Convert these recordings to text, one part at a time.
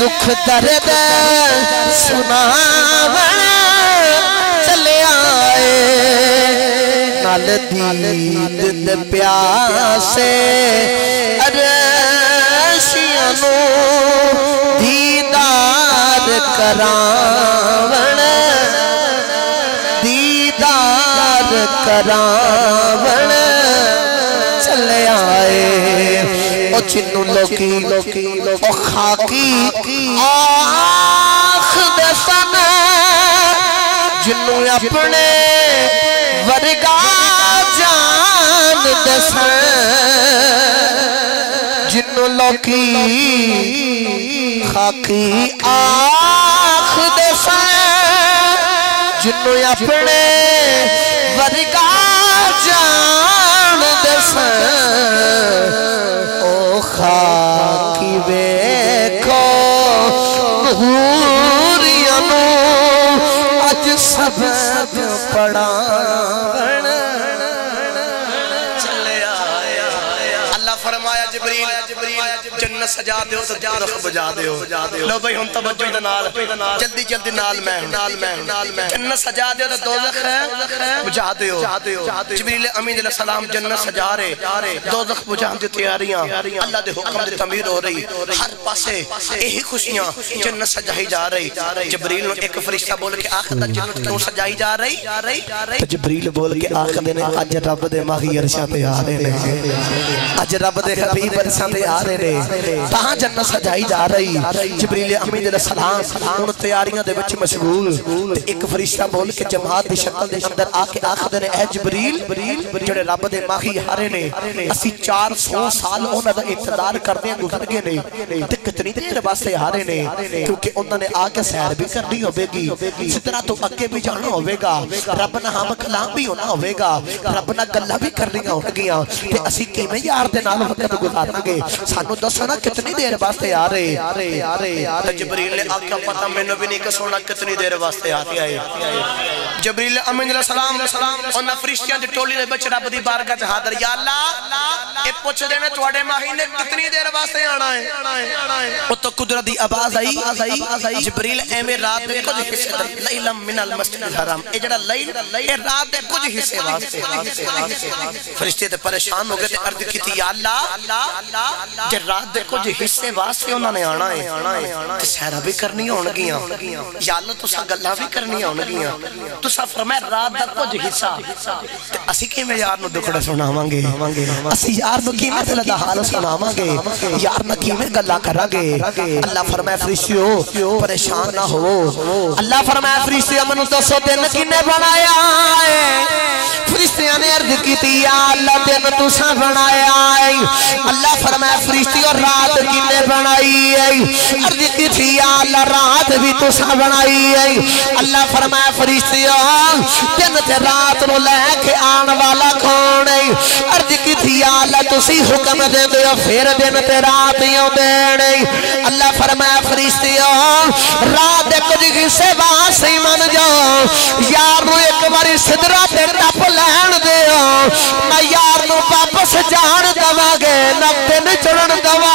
دکھ درد سناون چلے آئے نال دید دے پیاسے عرشیاں نو دیدار کراون دیدار کراون چلے آئے او جنوں لوکی او خاکی آخ دے سن جنوں اپنے ورگا جان دے سن جنوں لوکی خاکی آخ دے سن جنوں اپنے ورگا جان دے سن او خاکی ویکھو نوریاں نو اج سبب پڑھاون چلے آیا اللہ فرمایا جبریل جنت سجا دیو تو دوزخ بجا دیو لو بھئی ہن توجہ دے نال جلدی نال میں جنت سجا دیو تو دوزخ بجا دیو جبریل امین علیہ السلام جنت سجا رہے دوزخ بجا دی تیاریاں اللہ دے حکم دی تعمیر ہو رہی ہر پاسے یہی خوشیاں جنت سجائی جا رہی جبریل نے ایک فرشتہ بول کے آخر جنت کیوں سجائی جا رہی جبریل بول کے آخر نے اج رب دے ماہی عرشاں تے آ رہے نے اج رب دے حبیب عرشاں تے آ رہے نے تاں جنت سجائی جا رہی جبریل امین علیہ السلام ان تیاریاں دے وچ مشغول تے ایک فرشتہ بول کے جماعت دی شکل دے اندر آ کے آخر نے اے جبریل جڑے رب دے ماہی ہارے نے اسی 400 سال انہاں دا انتظار کردے گزر گئے نے تے کتنی دیر واسطے ہارے نے کیونکہ انہاں نے آ کے سیر بھی کرنی ہوے گی سدرا تو اگے بھی جانا ہوے گا رب نال ہم کلام بھی ہونا ہوے گا رب نال گلاں بھی کرنیاں ہون گیاں تے اسی کیویں یار دے نال وقت گزاریں گے سانو دسو نا کتنی دیر واسطے آ رہے تے جبریل نے آکھیا پتہ مینوں بھی نہیں کہ سونا کتنی دیر واسطے آتے آئے جبریل امین علیہ السلام انہاں فرشتیاں دی ٹولی دے وچ رب دی بارگاہ تے حاضر یا اللہ اے پوچھ دے نے تواڈے ماہی نے کتنی دیر واسطے آنا ہے او تو قدرت دی آواز آئی جبریل ایویں رات دے کچھ حصے لیلم من المسجد الحرام اے جڑا لیل اے رات دے کچھ حصے واسطے فرشتے تے پریشان ہو گئے تے عرض کیتی یا اللہ کہ رات دے کچھ حصے واسطے انہاں نے آنا ہے تے سہرا بھی کرنی ہون گیاں یا اللہ تساں گلاں بھی کرنی ہون گیاں تساں فرمایا رات دا کچھ حصہ تے اسی کیویں یار نو دکھڑا سناواں گے اسی یار نو کیویں دل دا حال سناواں گے یار نو کیویں گلاں کراں گے اللہ فرمایا فرشتیو پریشان نہ ہو اللہ فرمایا فرشتیو منو دسو دن کنے بنایا ہے فرشتیاں نے عرض کیتی یا اللہ دن تساں بنایا ہے اللہ فرمایا فرشتیو رات کنے بنائی ہے عرض کیتی یا اللہ رات بھی تساں بنائی ہے اللہ فرمایا فرشتیو دن تے رات نو لے کے آن والا کون ہے عرض کیتی یا اللہ تسی حکم دے دیو پھر دن تے رات یوں دینے اللہ فرمایا فرشتیو رات دے کچھ حصے واسطے من جاؤ یار نو ایک باری سدرا تے ٹپ لین دیو نہ یار نو واپس جان دوا گے نہ دن چڑھن دوا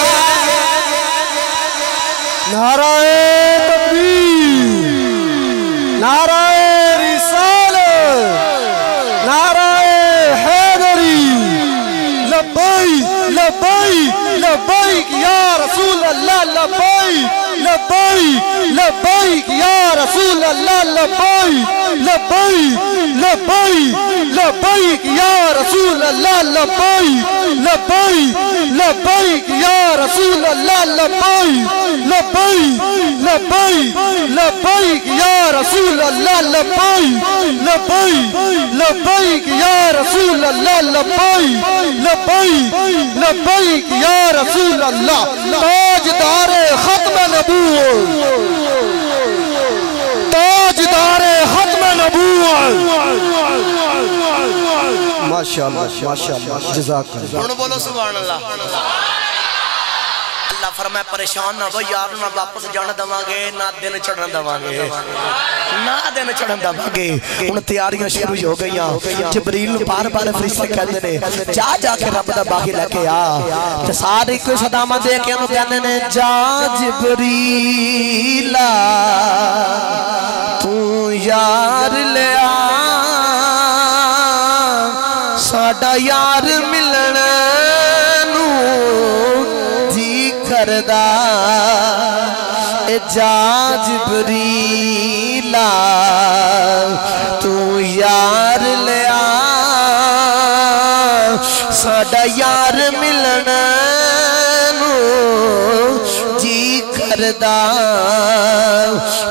گے نعرہ تکبیر نعرہ رسالت نعرہ حیدری لبیک لبیک لبیک یا رسول اللہ لبیک لبیک لبیک یا رسول اللہ لبیک لبیک لبیک لبیک یا رسول اللہ لبیک لبیک لبیک یا رسول اللہ لبیک لبیک لبیک لبیک یا رسول اللہ لبیک لبیک لبیک یا رسول اللہ لبیک لبیک لبیک یا رسول اللہ تاجدار ختم نبوت تاجدار ختم نبوت ماشاءاللہ ماشاءاللہ جزاک اللہ بولو سبحان اللہ اللہ فرمائے پریشان نہ ہو یار، نہ واپس جانا دماغے نہ دن چڑھنا دماغے، نہ دن چڑھنا دماغے۔ ان تیاریاں شروع ہو گئیاں، جبریل بار بار فرشتے کہتے نے جا کے رب دا باغی لے کے آ، سارے کوئی صدامہ دے کے انہوں کہتے نے جا جبریل تو یار لے آ، ساڑا یار ملن نو جی کردہ، جا جبریل تو یار لے آ، ساڑا یار ملن نو جی کردہ،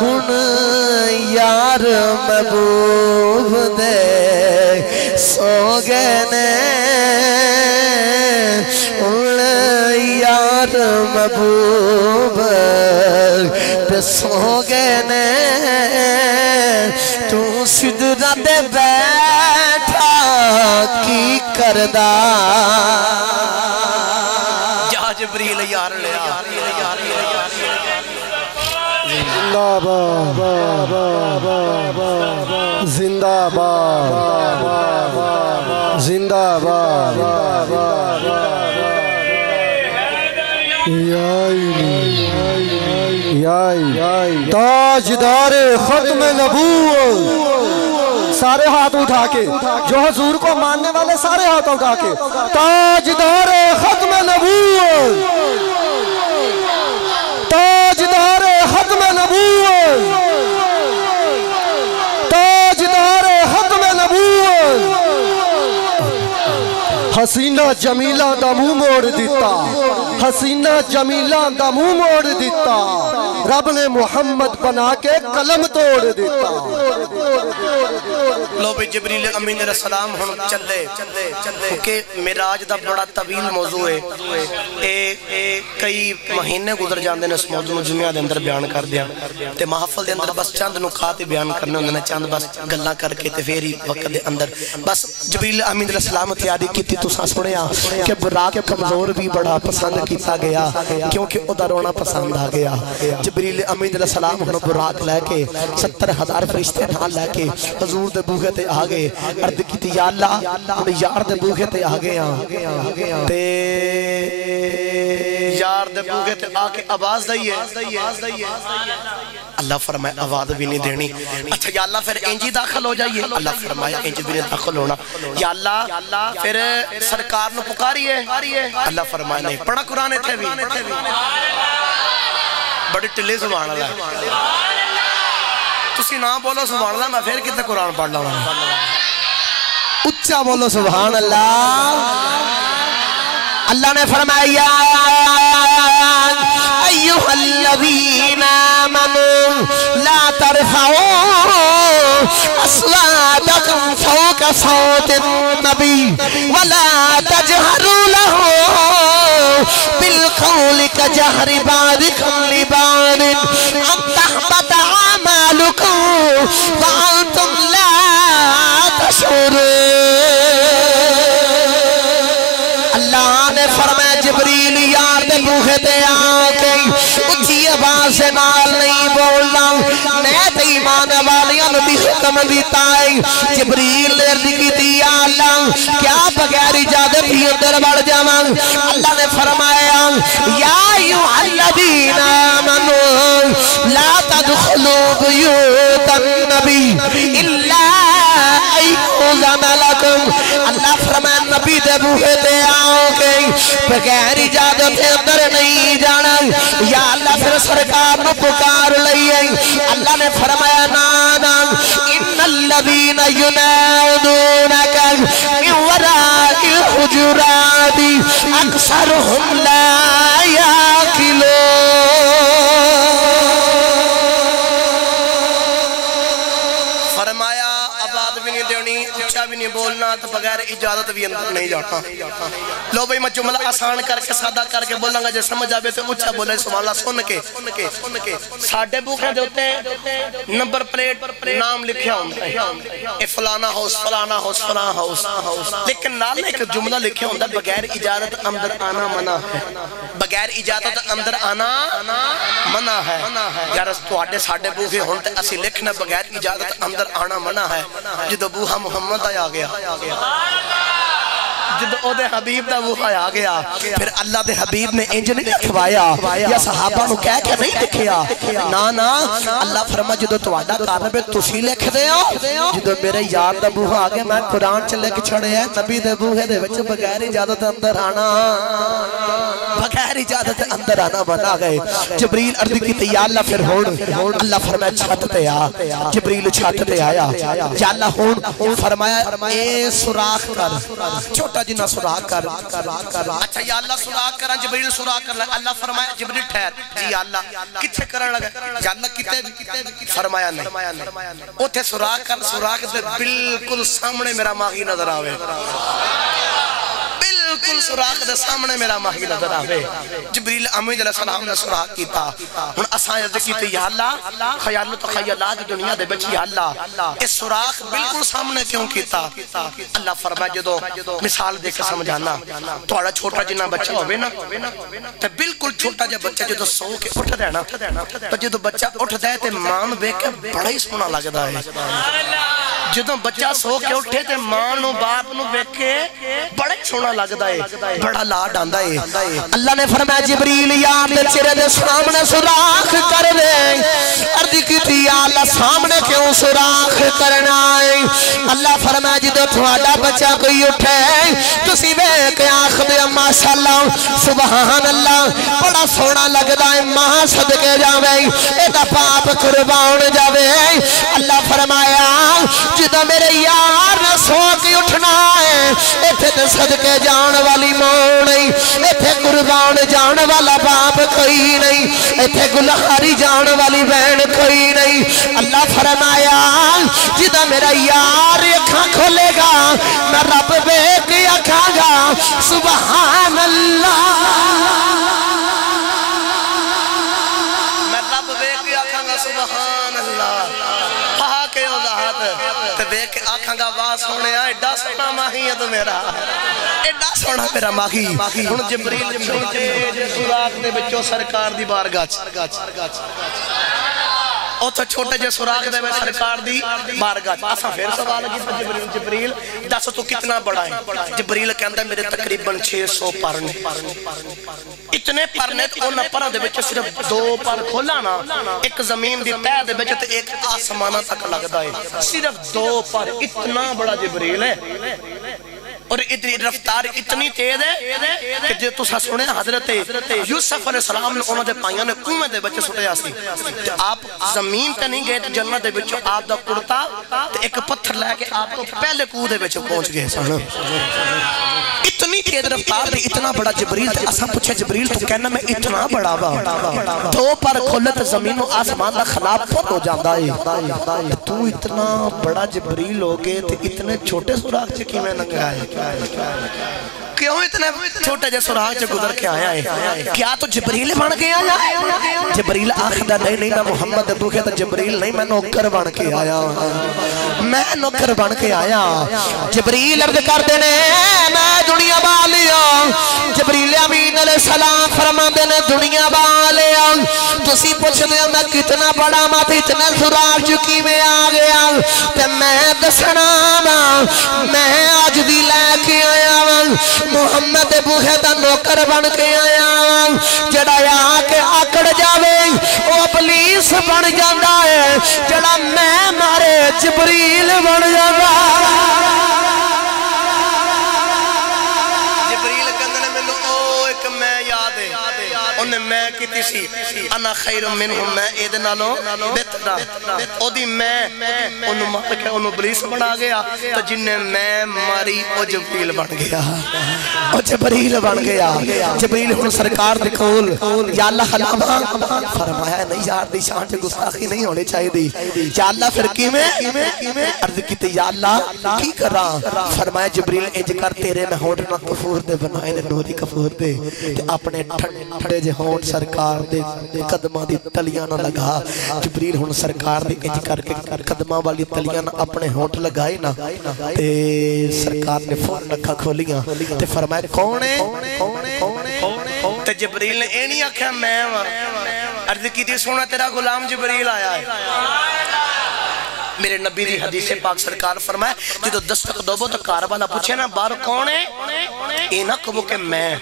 ہن یار محبوب دے سو گئے نے، ہن یار محبوب دے سو گئے نے، تو سدرہ دے بیٹھا کی کردہ، جا جبریل یار لے آ۔ زندہ باد زندہ باد زندہ باد تاجدار ختم نبوت، سارے ہاتھ اٹھا کے جو حضور کو ماننے والے سارے ہاتھ اٹھا کے، تاجدار ختم نبوت، تاجدار ختم نبوت، تاجدار ختم نبوت، حسینہ جمیلہ دا منہ موڑ دیتا، حسینہ جمیلہ دا منہ موڑ دیتا، رب نے محمد بنا کے قلم توڑ دیتا۔ لو بھی جبریل امین علیہ السلام ہم چلے کہ معراج دا بڑا طویل موضوع ہے، کئی مہینے گزر جاندے نے اس موضوع جمعہ دے اندر بیان کر دیا تے محفل دے اندر بس چند نکات بیان کرنے ہوندے نے، چند بس گلاں کر کے تے پھر وقت دے اندر بس جبریل امین علیہ السلام تیاری کیتی۔ تساں سنیا کہ براق کمزور بھی بڑا پسند کیتا گیا کیونکہ ادھر رونا پسند آ گیا۔ جبریل امین علیہ السلام ہن براق لے کے 70,000 فرشتے نال لے کے حضور دے بوہے تے آ گئے، عرض کیتی یا اللہ ہن یار دے بوہے تے آ گئے ہاں تے یار دے بوہے تے آ کے آواز دئیے، اللہ فرمائے آواز بھی نہیں دینی۔ اچھا یا اللہ پھر انجی داخل ہو جائیے، اللہ فرمایا انجی بھی نہیں داخل ہونا۔ یا اللہ پھر سرکار نو پکاریے، اللہ فرمایا نہیں۔ پڑھا قرآن تھے بھی بڑی ٹلے سبحان اللہ، تسی نہ بولو سبحان اللہ، میں پھر کتنے قرآن پڑھ لوں، اچھا بولو سبحان اللہ۔ اللہ نے فرمایا ایھا الذین آمنوا لا ترفعوا اصواتکم فوق صوت النبی ولا تجہروا لہ بالقول کجہر بعضکم لبعض ان تحبط اعمالکم وانتم لا تشعرون۔ اللہ نے فرمایا جبریل یار دے بوہے تے آ کے اچھی آواز سے نال نہیں بولنا، میں تے ایمان والیاں نو بھی حکم دیتا ہے۔ جبریل نے عرض کی یا اللہ کیا بغیر اجازت ہی اندر بڑھ جاواں؟ اللہ نے فرمایا یا ایھا الذین آمنوا لا تدخلوا بیوت النبی الا ان یؤذن لکم۔ اللہ فرمایا نبی دے بوہے تے آؤ گے بغیر اجازت اندر نہیں جانا۔ یا اللہ پھر سرکار نو پکار لئیے، اللہ نے فرمایا نانا ان الذین ینادونک من وراء الحجرات اکثرهم لا یعقلون۔ فرمایا آواز بھی نہیں دینی، اچھا بھی نہیں بولنا، تو بغیر اجازت بھی اندر نہیں جاتا لو بھئی میں جملہ آسان کر کے سادہ کر کے بولوں گا جو سمجھ آبے تو اچھا بولے سبحان اللہ سن کے ساڑھے بوکھیں دیتے ہیں نمبر پلیٹ نام لکھیا ہوتا ہے اے فلانا ہاؤس فلانا ہاؤس فلانا ہاؤس لیکن نال ایک جملہ لکھیا ہوتا ہے بغیر اجازت اندر آنا منع ہے بغیر اجازت اندر آنا منع ہے یار تو آڈے ساڑھے بوکھیں ہوتے اسی لکھنا بغیر اجازت اندر آنا منع ہے جدو بوہا محمد آیا گیا جدو او دے حبیب دا وہ آیا گیا پھر اللہ دے حبیب نے انج نہیں لکھوایا یا صحابہ نو کہہ کے نہیں لکھیا نا اللہ فرما جدو تواڈا کارب تسی لکھ دے ہو جدو میرے یار دا بوہا آگے میں قرآن چلے کے چھڑے ہیں نبی دے بوہے دے وچ بغیر اجازت اندر آنا بغیر اجازت اندر آنا بنا گئے جبریل عرض کی تے یا اللہ پھر ہون اللہ فرمایا چھت تے آ جبریل چھت تے آیا یا اللہ ہون فرمایا اے سوراخ کر چھوٹا جنہ سوراخ کر اچھا یا اللہ سوراخ کرن جبریل سوراخ کر اللہ فرمایا جبریل ٹھہر جی اللہ کتھے کرن لگا یا اللہ کتے فرمایا نہیں اوتھے سوراخ کر سوراخ سے بالکل سامنے میرا ماہی نظر آوے بالکل سوراخ دے سامنے میرا ماہی نظر آوے جبریل امین علیہ السلام نے سوراخ کیتا ہن اساں عرض کیتے یا اللہ خیال تو خیالات دنیا دے وچ یا اللہ اس سوراخ بالکل سامنے کیوں کیتا اللہ فرمایا جدو مثال دے کے سمجھانا تھوڑا چھوٹا جنہ بچہ ہوے نا تے بالکل چھوٹا جا بچہ جدو سو کے اٹھ دے نا تو جدو بچہ اٹھ دے تے ماں نو ویکھ کے بڑا ہی سونا لگدا ہے جدو بچہ سو کے اٹھے تے ماں نو باپ نو ویکھ کے بڑا ہی سونا لگدا ہے بڑا لاڈ آندا ہے اللہ نے فرمایا جبریل یار دے چہرے دے سامنے سوراخ کر دے عرض کیتی یا اللہ سامنے کیوں سوراخ کرنا ہے اللہ فرمایا جدو تھوڑا بچہ کوئی اٹھے تسی ویکھ کے آکھ دے ماشاءاللہ سبحان اللہ بڑا سونا لگدا ہے ماں صدقے جاوے ایدا باپ قربان جاوے اللہ فرمایا جدو میرے یار نے سو کے اٹھنا ہے ایتھے تے صدقے جان والی ماں نہیں ایتھے قربان جان والا باپ کوئی نہیں ایتھے گلہاری جان والی بہن کوئی نہیں اللہ فرمایا جدو میرا یار اکھاں کھولے گا میں رب بیک اکھاں گا سبحان اللہ میں رب بیک اکھاں گا سبحان اللہ کے وضاحت تے دیکھ کے آنکھاں گا واس ہونے آئے ایڈا سونا ماہی ہے تو میرا ایڈا سونا میرا ماہی ہن جبریل سوراخ دے وچوں سرکار دی بارگاہ او تو چھوٹے جے سوراخ دے وچ سرکار دی بارگاہ اساں پھر سوال کیتا جبریل دس تو کتنا بڑا ہے جبریل کہندا میرے تقریباً 600 پر نے اتنے پر نے تے انہاں پراں دے وچ صرف 2 پر کھولا نا ایک زمین دی تہ دے وچ تے ایک آسماناں تک لگدا ہے صرف 2 پر اتنا بڑا جبریل ہے اور اتنی رفتار اتنی تیز ہے کہ جو تسا سنے حضرت یوسف علیہ السلام نے انہوں دے پائیاں نے کنویں دے بچے سٹے آسی آپ زمین تے نہیں گئے جنت دے بچوں آپ دا کرتا ایک پتھر لے کے آپ تو پہلے کوہ دے بچے پہنچ گئے سن اتنی تیز رفتار تے اتنا بڑا جبریل تے اساں پوچھے جبریل تو کہنا میں اتنا بڑا با 2 پر کھولت زمین و آسمان دا خلاف پت ہو جاندا ہے تو اتنا بڑا جبریل ہو گئے تے اتنے چھوٹے سوراخ چکی میں ننگا ہے کیوں اتنے چھوٹے جے سوراخ سے گزر کے آیا ہے کیا تو جبریل بن کے آیا جبریل آخدہ نہیں میں محمد ابو کہتا جبریل نہیں میں نوکر بن کے آیا میں نوکر بن کے آیا جبریل عرض کر دینے میں دنیا بالیا جبریل امین علیہ السلام فرما دینے دنیا بالیا تسی پوچھ دیا میں کتنا بڑا مات اتنے سوراخ چکی میں آ گیا تے میں دسنا میں آج دی لے کے آیا محمد بوہے دا نوکر بن کے آیا جڑا یا کے آکڑ جاوے وہ پولیس بن جاندہ ہے جڑا میں مارے جبریل بن جاندہ جبریل کہندے نے مینوں او ایک میں یاد ہے انہیں میں کیتی سی انا خیر منہم میں اید نالوں بہتر او دی میں انہوں مار کے انہوں ابلیس بنا گیا تو جن میں ماری او جبریل بن گیا او جبریل بن گیا جبریل ہن سرکار دے کول یا اللہ خلاما فرمایا نہیں یار دی شان سے گستاخی نہیں ہونے چاہیے دی یا اللہ پھر کیویں عرض کیتے یا اللہ کی کراں فرمایا جبریل انج کر تیرے میں ہونٹ نہ کفور دے بنائے نے نوری کفور دے تے اپنے ٹھڑے جے ہونٹ سرکار دے قدماں دی تلیاں نہ لگا جبریل ہن سرکار دی انج کر کے قدماں والی تلیاں اپنے ہونٹ لگائے نا تے سرکار نے فون رکھا کھولیاں تے فرمایا کون ہے تے جبریل نے اے نہیں آکھیا میں عرض کی دی سونا تیرا غلام جبریل آیا ہے میرے نبی دی حدیث پاک سرکار فرمائے جدو دستک دوبو تو کار والا پوچھے نا بار کون ہے اے نہ کہو کہ میں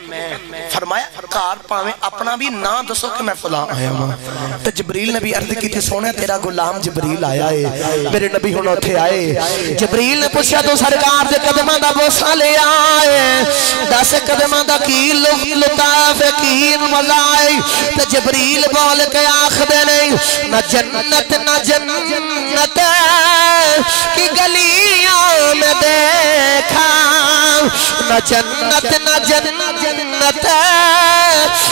فرمایا کار پاویں اپنا بھی نہ دسو کہ میں فلاں آیا ہوں تو جبریل نے بھی عرض کی تھی سونے تیرا غلام جبریل آیا ہے میرے نبی ہن اوتھے آئے جبریل نے پوچھا تو سرکار دے قدماں دا بوسا لے آئے دس قدماں دا کی لطاف کی مزہ آئی تو جبریل بول کے آخدے نہیں نہ جنت نہ جنت کی گلیوں میں دیکھا نہ جنت نہ جنت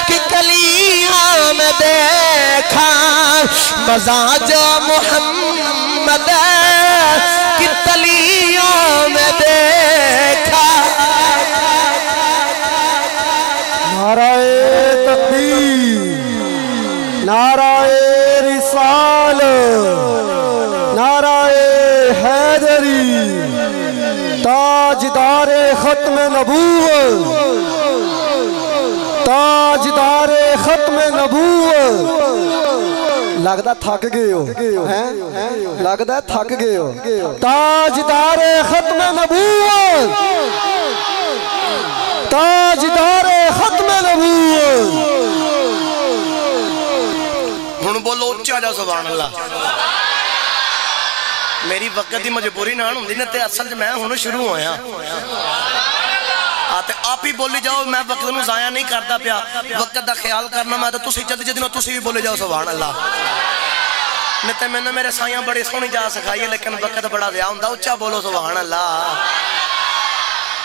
کی گلیوں میں دیکھا مزاج محمد کی تلیوں میں دیکھا نعرہ تکبیر نعرہ رسالت نعرہ حیدری تاجدار ختم نبوت تاجدار ختم نبوت لگدا تھک گئے ہو لگدا تھک گئے ہو تاجدار ختم نبوت تاجدار ختم نبوت ہن بولو اونچا جا سبحان اللہ میری وقت دی مجبوری نہ ہوندی نہ تے اصل میں ہن شروع ہویا آتے آپ ہی بولی جاؤ میں وقت نو ضائع نہیں کردا پیا وقت دا خیال کرنا میں تو تسی جلدی جلدی نو تسی بھی بولے جاؤ سبحان اللہ نہیں تے میں نے میرے سائیاں بڑی سونی جا سکھائی ہے لیکن وقت بڑا ضیاع ہوندا اونچا بولو سبحان اللہ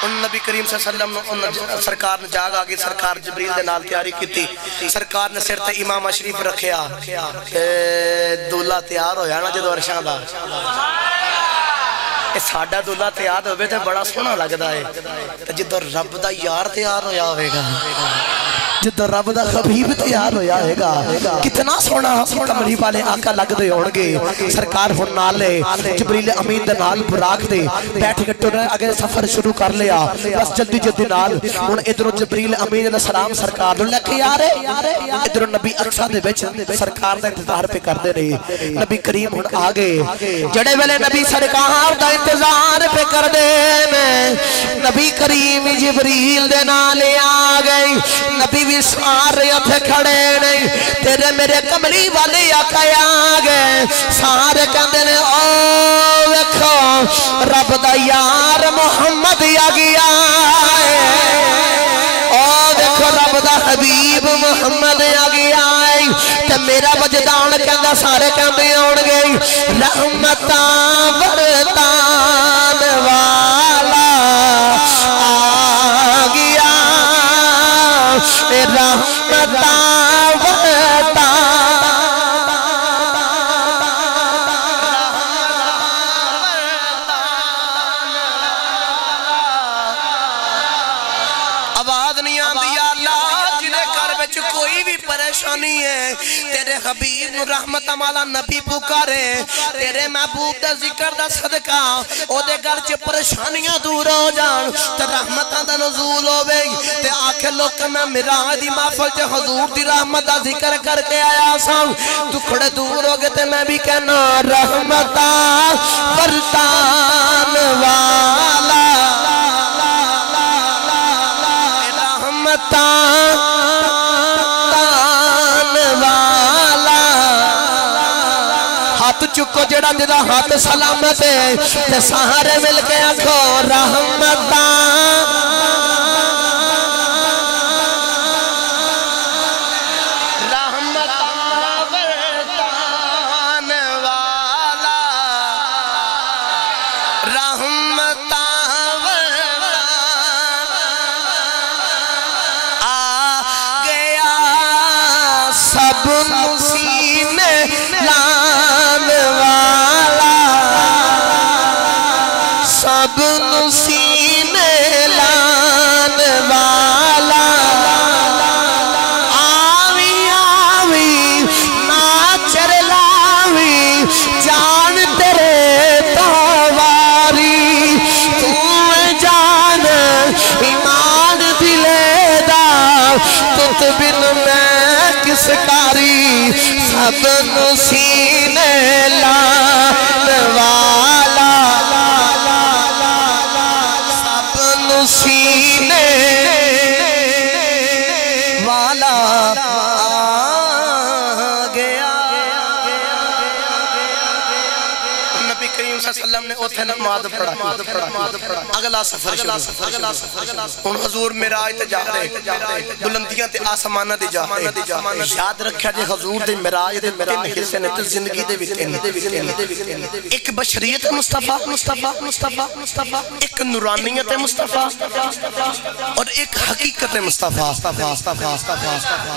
ان نبی کریم صلی اللہ علیہ وسلم سرکار نے جاگ آگئی سرکار جبریل دے نال تیاری کی تھی سرکار نے سر تے امام شریف رکھیا دولہ تیار ہویا نا جدو عرشاں دا ساڑھا دولہ تیار ہوئے تھے بڑا سونا لگتا ہے جدو رب دا یار تیار ہویا ہوئے گا جدو رب دا خبیب تیار ہویا ہوئے گا کتنا سونا کمری والے آقا لگ دے ہونگے سرکار ہن نالے جبریل امین دے نال براق دے بیٹھ گٹو نے اگر سفر شروع کر لیا بس جلدی جلدی نال ہن ادھر جبریل امین علیہ السلام سرکار دے لکھے یارے ادھر نبی اقصا دے وچ سرکار دا انتظار پہ کر دے رہے نبی کریم ہن آگے جڑے ویلے نبی سرکار دا انتظار پہ کر دے نبی کریم جبریل دے نالے آگئی نبی بھی سارے اتھے کھڑے نہیں تیرے میرے کملی والے آقا آگئے سارے کہندے نے او ویکھو رب دا یار محمد آگیا او دیکھو رب دا حبیب محمد آگیا تے میرا وجدان کہندا سارے کہندے ہون گے رحمتاں برتان والا آگیا رحمتاں آواز نہیں آندی یا اللہ جنہیں گھر وچ کوئی بھی پریشانی ہے تیرے حبیب رحمت مالا نبی پکارے تیرے محبوب دا ذکر دا صدقہ او دے گھر چ پریشانیاں دور ہو جان تے رحمتاں دا نزول ہوے تے آکھے لوک میں معراج دی محفل چ حضور دی رحمت دا ذکر کر کے آیا ساں ٹکڑے دور ہو گئے تے میں بھی کہنا رحمتاں برتان والا ہاتھ چکو جڑا جڑا ہاتھ سلامت ہے تے سہارے مل کے آکھو رحمتاں سب سینے لان والا سب سینے لان والا آوی آوی ناچر لاوی جان تیرے تو واری تو جان ایمان دلے دا تت بن میں کس کاری سب سینے لان والا سب سینے والا آ گیا نبی کریم صلی اللہ علیہ وسلم نے اوتھے نماز پڑھا اگلا سفر شروع ان حضور معراج تے جا رہے بلندیاں تے آسماناں تے جا رہے یاد رکھیا جے حضور دے معراج دے تین حصے نے تے زندگی دے وچ ایک بشریت مصطفیٰ ایک نورانیت مصطفیٰ اور ایک حقیقت مصطفیٰ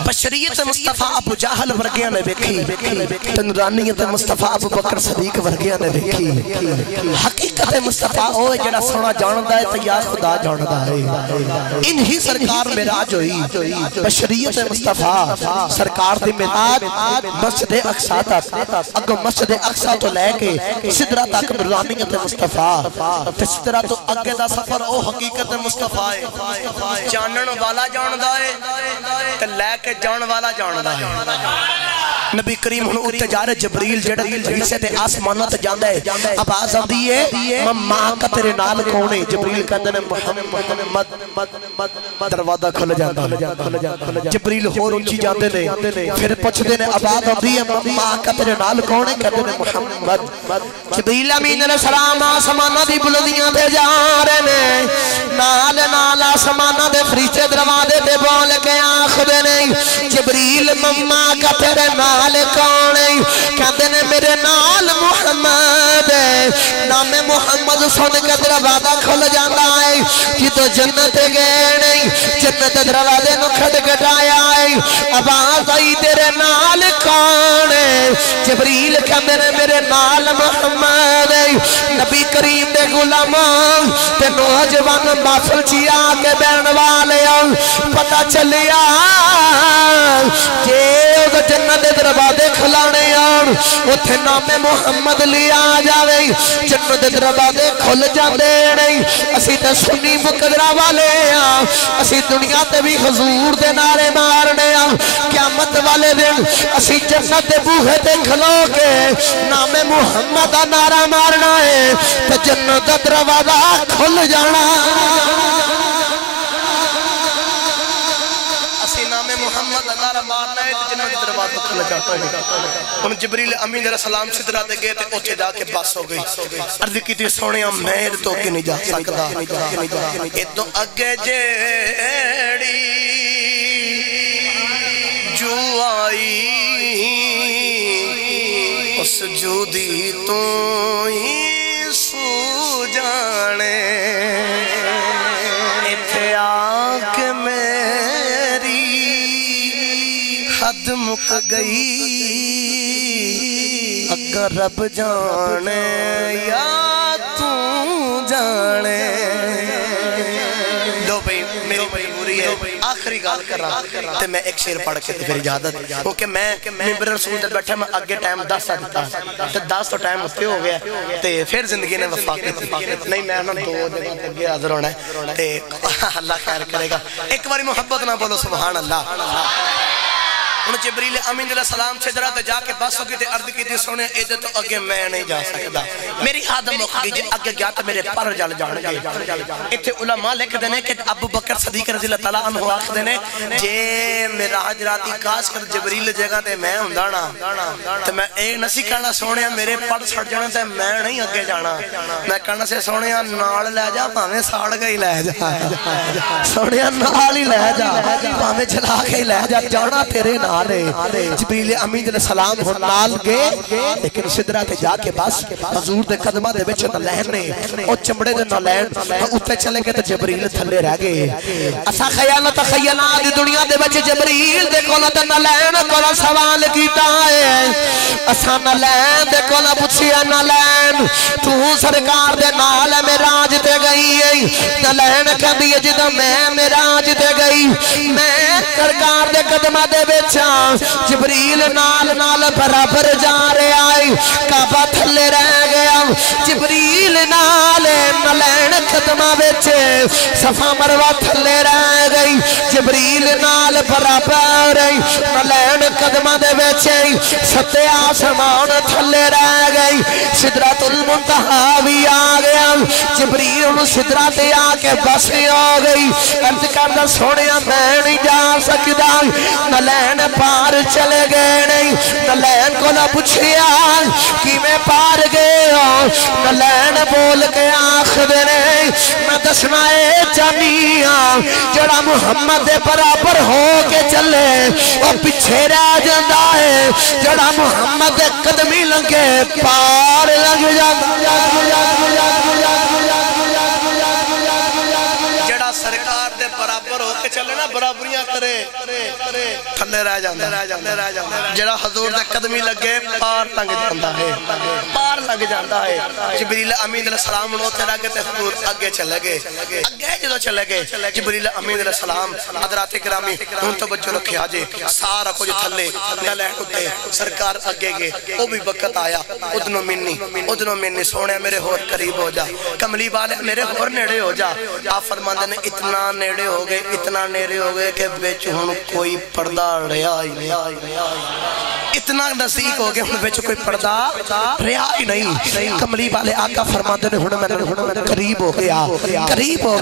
بشریت مصطفیٰ ابو جہل ورگیاں نے دیکھی تے نورانیت مصطفیٰ ابو بکر صدیق ورگیاں نے دیکھی حقیقت مصطفیٰ او جڑا سونا جاندا ہے تے یا خدا جاندا ہے انہی سرکار معراج ہوئی بشریت مصطفیٰ سرکار دی معراج مسجد اقصی تک اگو مسجد اقصی تو لے کے سدرہ تک نورانیت مصطفیٰ تے سدرہ تو اگے دا سفر او حقیقت مصطفیٰ ہے جانن والا جاندا ہے تے لے کے جان والا جاندا ہے نبی کریم ہن اتے جا رہے جبریل جڑا حصے تے آسماناں تے جاندا ہے آواز آندی ہے ماں کا تیرے نال کون ہے جبریل کہندے نے محمد دروازہ کھل جاندا جبریل ہور اونچی جاندے نے پھر پوچھدے نے آواز آندی ہے ماں کا تیرے نال کون ہے کہندے نے محمد جبریل امین علیہ السلام آسماناں دی بلندیاں تے جا رہے نے نال نال آسماناں دے فرشتے دروازے تے بول کے آکھدے نے جبریل ماں کا تیرے نال کون ہے کہندے نے میرے نال محمد ہے نام محمد سن کے دروازہ کھل جاتا ہے جدو جنت گئے نہیں جنت دروازے نو کھٹکھٹایا ہے آواز آئی تیرے نال کون ہے جبریل کہندے نے میرے نال محمد ہے نبی کریم دے غلامان تے نوجوان محفل چ آ کے بہن والے پتہ چلیا کہ جنت دروازے کھلانے آن اتھے نام محمد لیا جاوے جنت دروازے کھل جاندے نہیں اسی تے سنی مقدرہ والے آن اسی دنیا تے بھی حضور دے نعرے مارنے آن قیامت والے دن اسی جنت دے بوہے تے کھلو کے نام محمد نعرہ مارنا ہے تو جنت دروازہ کھل جانا محمد نعرہ مارنا ہے جنت دروازہ کھل جاتا ہے ان جبریل امین علیہ السلام سدرہ تے گئے تے اوتھے جا کے بس ہو گئی عرض کی تھی سونیا میں تو کہ نہیں جا سکتا ادو اگے جیڑی جو آئی اس جودی تو ہی سو جانے اتھے آنکھ حد مک گئی اگر رب جانے یا تو جانے لو بھئی میری مجبوری ہے آخری گال کر رہا تے میں ایک شیر پڑھ کے پھر اجازت کیونکہ میں ممبر رسول تے بیٹھا میں آگے ٹائم 10 دیتا تے 10 تو ٹائم ہوتے ہو گیا تے پھر زندگی نے وفا کی نہیں میں انہوں 2 جگہ تے حاضر ہونا ہے تے اللہ خیر کرے گا ایک باری محبت نہ بولو سبحان اللہ انہوں جبریل امین علیہ السلام سے درہ تے جا کے بس ہوگی تے عرض کی تھی سونے ایدے تو اگے میں نہیں جا سکتا میری آدم مخی جے اگے گیا تو میرے پر جل جان گے اتھے علماء لکھ دینے کہ ابو بکر صدیق رضی اللہ تعالیٰ عنہ آخ دینے جے میرا حجراتی کاش کر جبریل جگہ تے میں ہوں دانا تو میں اے نسی کہنا سونے میرے پر چھڑ جانا تے میں نہیں اگے جانا میں کہنا سے سونے نال لے جا پاہمیں ساڑ گئی لے جا سونے نال ہی لے جا پاہمیں جلا گئی لے جا جانا تیرے نال آنے جبریل امین علیہ السلام ہون نال گئے لیکن سدرہ تے جا کے بس حضور دے قدمہ دے وچ نلین نے او چمڑے دے نلین اوتے چلے گئے تے جبریل تھلے رہ گئے اسا خیالت خیالات دی دنیا دے وچ جبریل دے کولا تے نلین کولا سوال کیتا ہے اسا نلین دے کولا پوچھیا نلین تو سرکار دے نال معراج تے گئی ہے نلین کہندی ہے جدوں میں معراج تے گئی میں سرکار دے قدمہ دے وچ جبریل نال برابر جا رہا ہے کعبہ تھلے رہ گیا جبریل نال نلین قدمہ وچ صفا مروہ تھلے رہ گئی جبریل نال برابر نلین قدمہ دے وچ ستے آسمان تھلے رہ گئی سدرۃ المنتہا بھی آ گیا جبریل سدرہ تے آ کے بس ہو گئی عرض کردا سونیا میں نہیں جا سکدا نلین پار چلے گئے نہیں نلین کو نہ پوچھیا کہ میں پار گئے ہوں نلین بول کے آخر نہیں میں دسنائے جانیاں جڑا محمد دے برابر ہو کے چلے وہ پیچھے رہ جاندہ ہے جڑا محمد دے قدمی لنگے پار لگ جڑا سرکار دے برابر ہو کے چلے نا برابریاں کرے تھلے رہ جاندہ جڑا حضور دے قدمی لگے پار لگ جاندہ ہے پار لگ جاندہ ہے جبریل امین علیہ السلام انہوں تیرا گئے حضور اگے چلے گئے اگے جدو چلے گئے جبریل امین علیہ السلام حضرات اکرامی ان توجہ رکھے آجے سارا کچھ تھلے نلین اٹھے سرکار اگے گئے وہ بھی وقت آیا ادنو منی سونے میرے ہور قریب ہو جا کملی والے میرے ہور نیڑے ہو جا آپ فرماندے نے اتنا نیڑے ہو گئے کہ بیچ ہون کوئی پردہ رہا ہی نہیں اتنا نزدیک ہو گئے ہون بیچ کوئی پردہ رہا ہی نہیں کملی والے آقا فرماندے نے ہون قریب ہو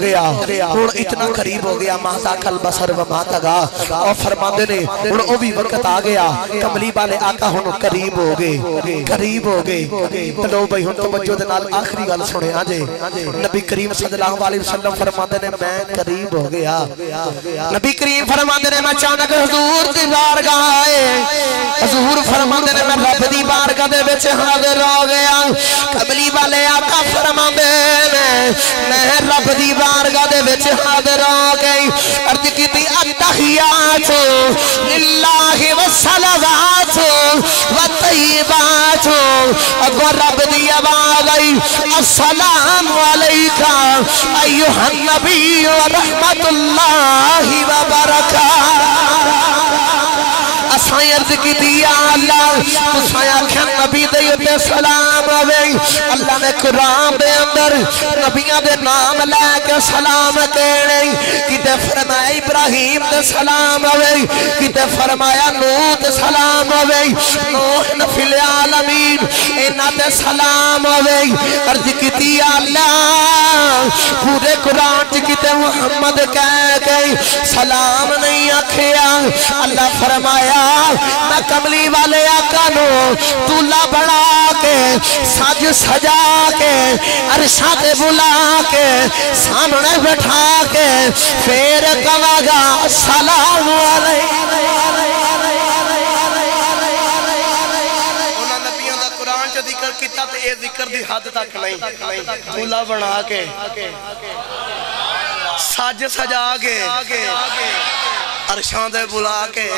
گیا ہون اتنا قریب ہو گیا ماتا کل بسر و ماتا گا اور فرماندے نے ہون او بھی وقت آ گیا کملی والے آقا ہون قریب ہو گئے تلو بھائی ہون توجہ دنال آخری گل سنے آجے نبی کریم صلی اللہ علیہ وسلم فرماندے نے میں قریب ہو گیا نبی کریم فرماندے نے میں چانک حضور دی بارگاہ آئے حضور فرماندے نے میں رب دی بارگاہ دے وچ حاضر ہو گیا کملی والے آقا فرماندے نے میں رب دی بارگاہ دے وچ حاضر ہو گئی عرض کیتی التحیات للہ والصلوات والطیبات اگو رب دی آواز آئی السلام علیکہ ایھا النبی ورحمت اللہ وبرکاتہ اسائیں عرض کی دیا اللہ اسائیں کھن نبی دے سلام آوے اللہ نے قرآن دے اندر نبیاں دے نام لے کے سلام کہنے کتے فرمایا ابراہیم دے سلام آوے کتے فرمایا نوح دے سلام آوے نوح فی العالمین انہ دے سلام آوے عرض کی دیا اللہ پورے قرآن کتے محمد کہہ گئی سلام نہیں آکھیا اللہ فرمایا میں کملی والے آقا نو دولہ بڑھا کے ساج سجا کے عرشہ دے بلا کے سامنے بٹھا کے پھر کہا گا سلام علیہ انہاں نبیوں دا قرآن جو ذکر کیتا تے اے ذکر دی حد تک نہیں دولہ بڑھا کے ساج سجا کے عرشاں دے بلا کے